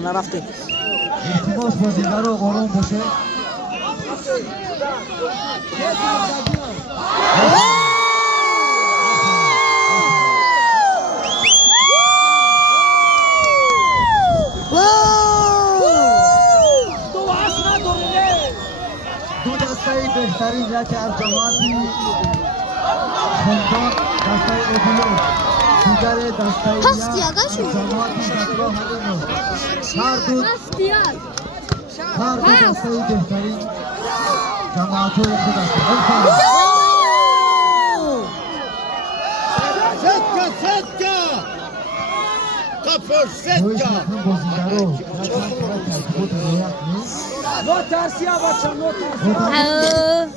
نرفته التماس بازیگر رو آرام باشه. دو دسته بهترین یکی از جماعتی خندان دسته ابیلو دیگر دسته یک جماعتی دکرا حلیمو هر دو دسته بهترین جماعتی خود است. سکه کپر سکه نو ترسیه بچه نو ترسیه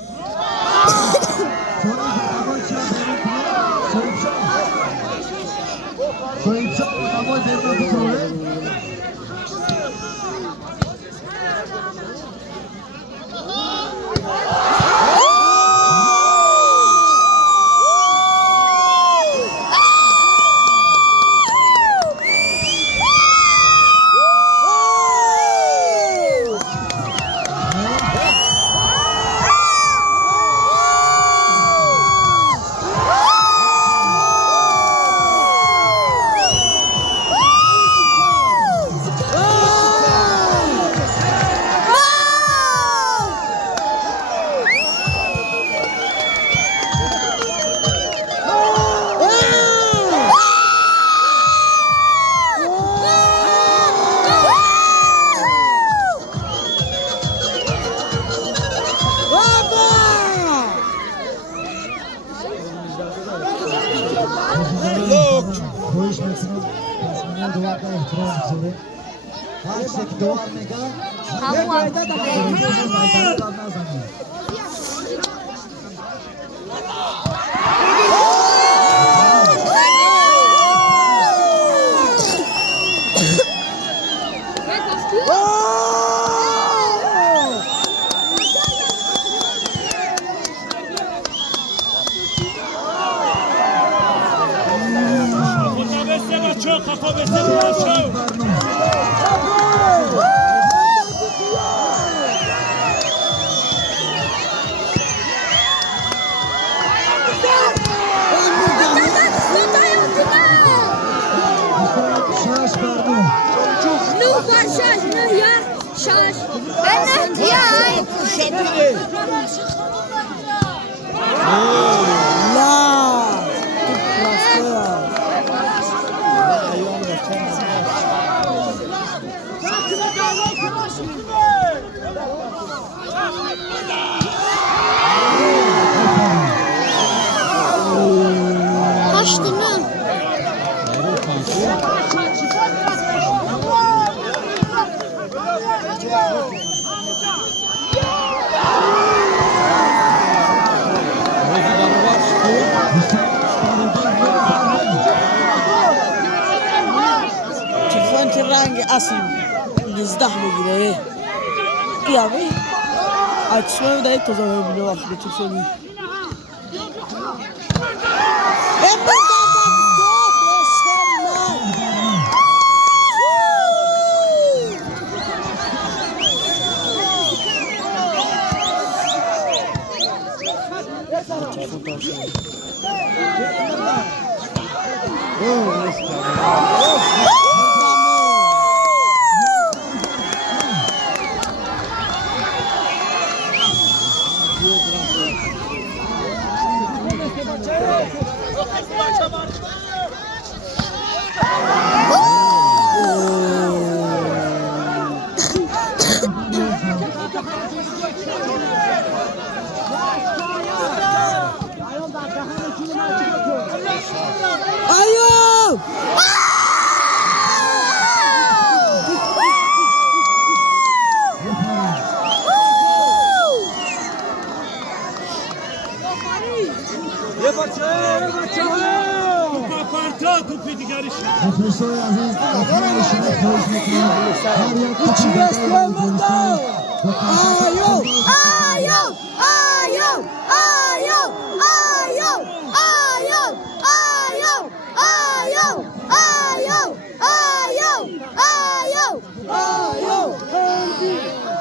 خویش میکنم تصمیم دوار در احترام بزاره هر چک دوار نگاه همون عیده در نزنید رنگ اصل 19 میگیره قیامه اچشمه رو دارید تازه ببینه وقت به تلفنی مخلصای عزیز اطلاع شما خواهش میکنم هر یک کچی بسته آیو آیو آیو آیو آیو آیو آیو آیو